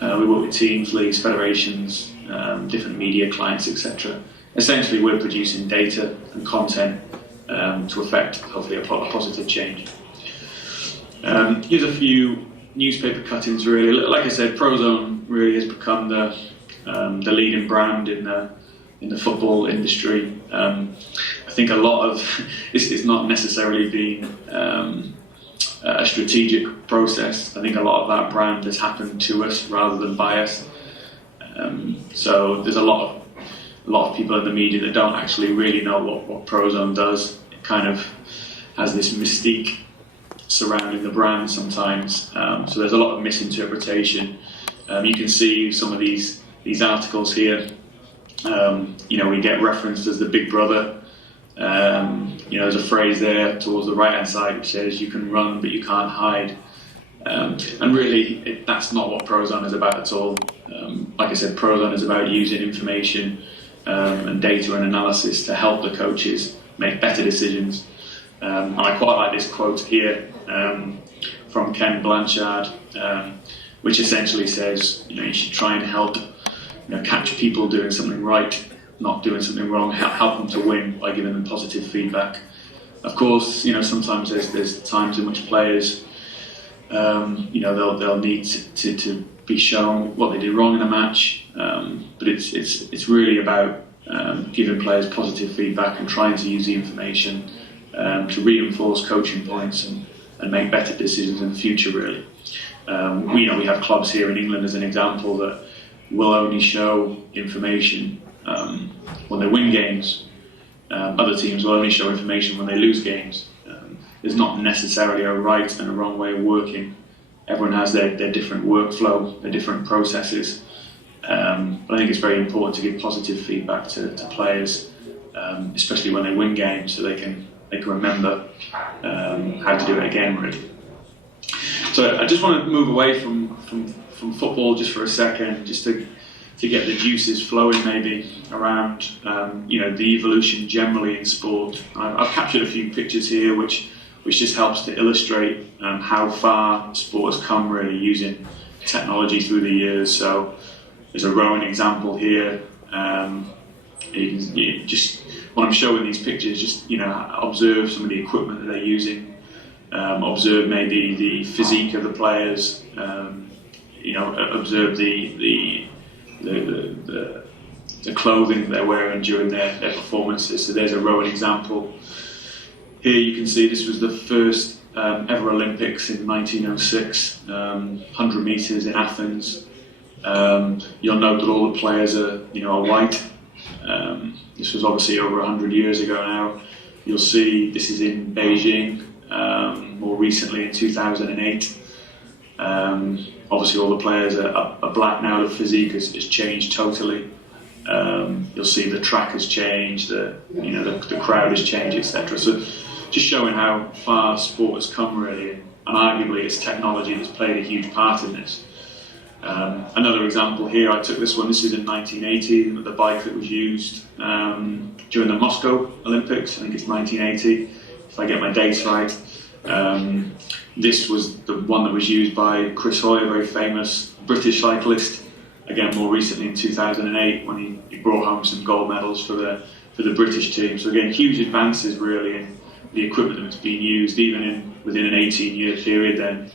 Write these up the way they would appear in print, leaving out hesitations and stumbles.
We work with teams, leagues, federations, different media clients, etc. Essentially, we're producing data and content to affect, hopefully, a positive change. Here's a few newspaper cuttings, really. Like I said, Prozone really has become the leading brand in the football industry. I think a lot of it's not necessarily been a strategic process. I think a lot of that brand has happened to us rather than by us. So there's a lot of people in the media that don't actually really know what Prozone does. It kind of has this mystique surrounding the brand sometimes. So there's a lot of misinterpretation. You can see some of these articles here. We get referenced as the big brother. There's a phrase there towards the right-hand side which says, "You can run, but you can't hide." And really, that's not what Prozone is about at all. Like I said, Prozone is about using information and data and analysis to help the coaches make better decisions. And I quite like this quote here from Ken Blanchard, which essentially says, you should try and help catch people doing something right, not doing something wrong, help them to win by giving them positive feedback. Of course, sometimes there's times in which players, they'll need to be shown what they did wrong in a match, but it's really about giving players positive feedback and trying to use the information to reinforce coaching points and make better decisions in the future, really. We have clubs here in England, as an example, that will only show information when they win games. Other teams will only show information when they lose games. There's not necessarily a right and a wrong way of working. Everyone has their different workflow, their different processes. But I think it's very important to give positive feedback to players, especially when they win games, so they can remember how to do it again, really. So I just want to move away from football just for a second, just to get the juices flowing maybe around the evolution generally in sport. I've captured a few pictures here which just helps to illustrate how far sport has come, really, using technology through the years. So there's a rowing example here. When I'm showing these pictures, just observe some of the equipment that they're using, observe maybe the physique of the players, observe the clothing that they're wearing during their performances. So there's a rowing example. Here you can see this was the first ever Olympics in 1906, 100 metres in Athens. You'll note that all the players are white. This was obviously over 100 years ago now. You'll see this is in Beijing, more recently in 2008. Obviously all the players are black now. The physique has changed totally. You'll see the track has changed, the crowd has changed, etc. So just showing how far sport has come, really, and arguably it's technology that's played a huge part in this. Another example here, I took this one. This is in 1980, the bike that was used during the Moscow Olympics. I think it's 1980, if I get my dates right. This was the one that was used by Chris Hoy, a very famous British cyclist. Again, more recently in 2008, when he brought home some gold medals for the British team. So again, huge advances, really, in the equipment that's being used, even within an 18-year period. Then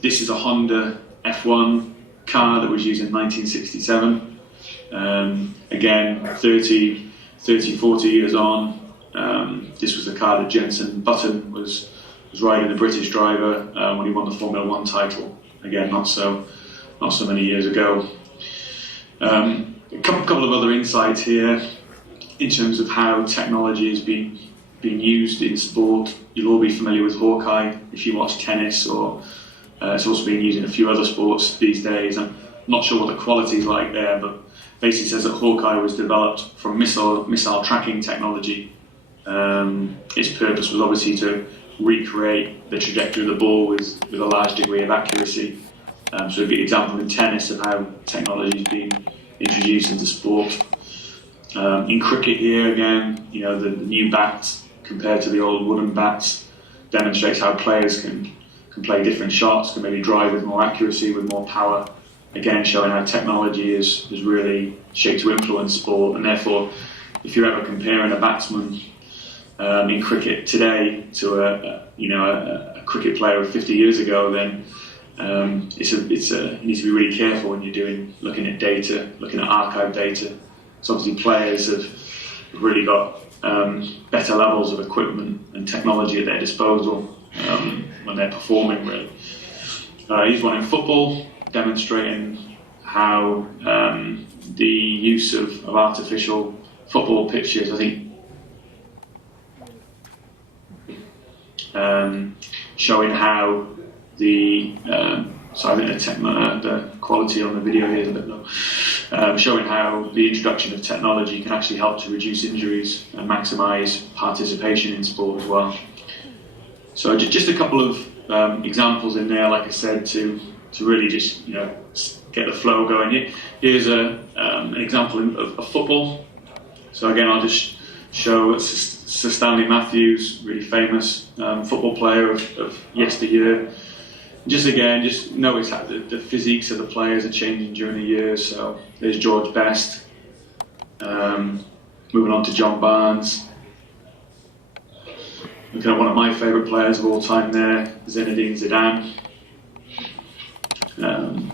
this is a Honda F1 car that was used in 1967. Again, 40 years on, this was the car that Jenson Button was riding, the British driver, when he won the Formula 1 title. Again, not so many years ago. A couple of other insights here in terms of how technology has been used in sport. You'll all be familiar with Hawkeye if you watch tennis, or it's also being used in a few other sports these days. I'm not sure what the quality is like there, but basically says that Hawkeye was developed from missile tracking technology. Its purpose was obviously to recreate the trajectory of the ball with a large degree of accuracy. So a good example in tennis of how technology has been introduced into sport. In cricket here again, the new bats compared to the old wooden bats demonstrates how players can can play different shots, can maybe drive with more accuracy, with more power. Again, showing how technology is really shaped to influence sport, and therefore, if you're ever comparing a batsman in cricket today to a cricket player of 50 years ago, then you need to be really careful when you're looking at data, looking at archive data. So obviously, players have really got better levels of equipment and technology at their disposal when they're performing. Really, here's one in football, demonstrating how the use of artificial football pitches, I think, showing how the the quality on the video here is a bit low. Showing how the introduction of technology can actually help to reduce injuries and maximise participation in sport as well. So just a couple of examples in there, like I said, to really just get the flow going. Here's an example of football. So again, I'll just show Sir Stanley Matthews, really famous football player of yesteryear. Just notice how the physiques of the players are changing during the years. So there's George Best, moving on to John Barnes. Looking at one of my favourite players of all time there, Zinedine Zidane.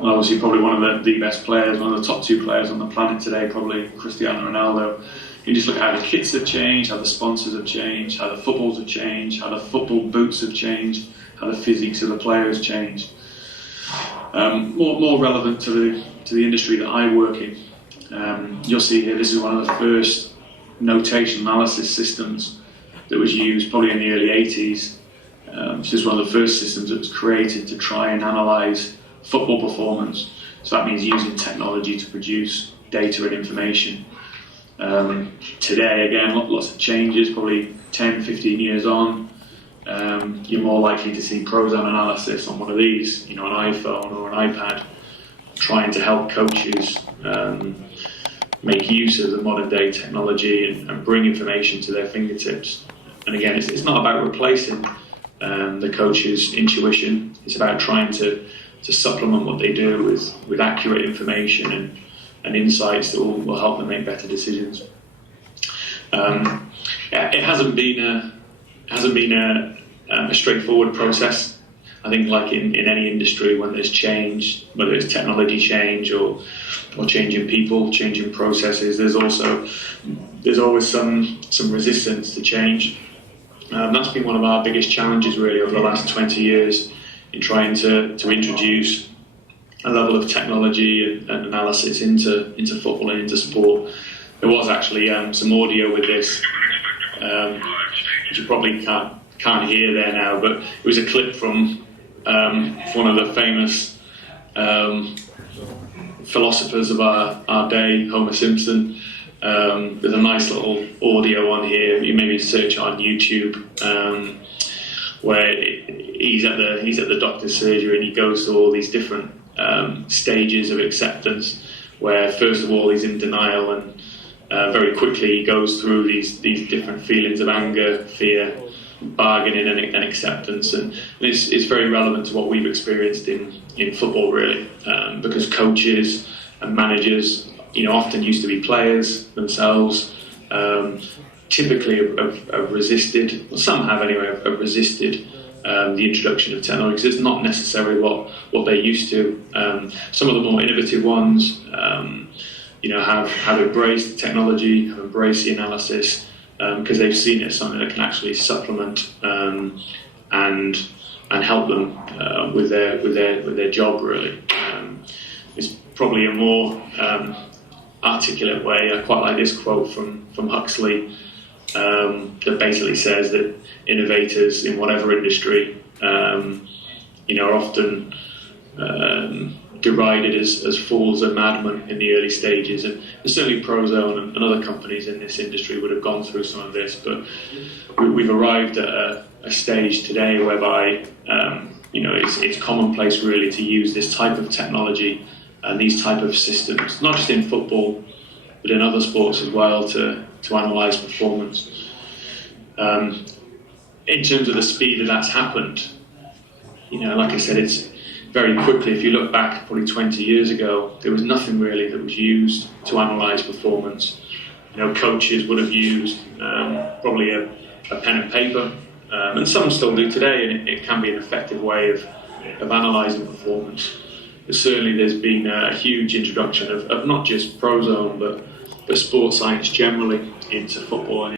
Obviously probably one of the best players, one of the top two players on the planet today, probably Cristiano Ronaldo. You just look at how the kits have changed, how the sponsors have changed, how the footballs have changed, how the football boots have changed, how the physiques of the players changed. More relevant to the industry that I work in, you'll see here, this is one of the first notation analysis systems that was used probably in the early 80s. This is one of the first systems that was created to try and analyse football performance. So that means using technology to produce data and information. Today, again, lots of changes, probably 10, 15 years on. You're more likely to see Prozone analysis on one of these, an iPhone or an iPad, trying to help coaches make use of the modern day technology and bring information to their fingertips. And again, it's not about replacing the coach's intuition. It's about trying to supplement what they do with accurate information and insights that will help them make better decisions. It hasn't been a straightforward process. I think, like in any industry, when there's change, whether it's technology change or changing people, changing processes, there's always some resistance to change. That's been one of our biggest challenges really over the last 20 years in trying to introduce a level of technology and analysis into football and into sport. There was actually some audio with this, which you probably can't hear there now, but it was a clip from one of the famous philosophers of our day, Homer Simpson. There's a nice little audio on here. You maybe search on YouTube, where he's at the doctor's surgery and he goes through all these different stages of acceptance, where first of all he's in denial and very quickly he goes through these different feelings of anger, fear, bargaining and acceptance, and it's very relevant to what we've experienced in football really, because coaches and managers often used to be players themselves, typically have resisted, or some have anyway, have resisted the introduction of technology, because it's not necessarily what they're used to. Some of the more innovative ones have embraced technology, have embraced the analysis, because they've seen it as something that can actually supplement and help them with their job really. It's probably a more articulate way. I quite like this quote from Huxley that basically says that innovators in whatever industry are often derided as fools and madmen in the early stages, and certainly Prozone and other companies in this industry would have gone through some of this, but we've arrived at a stage today whereby it's commonplace really to use this type of technology and these type of systems, not just in football but in other sports as well, to analyse performance. In terms of the speed that's happened, like I said, it's very quickly, if you look back probably 20 years ago, there was nothing really that was used to analyse performance. Coaches would have used probably a pen and paper, and some still do today, and it can be an effective way of analysing performance. But certainly there's been a huge introduction of not just Prozone, but sports science generally into football.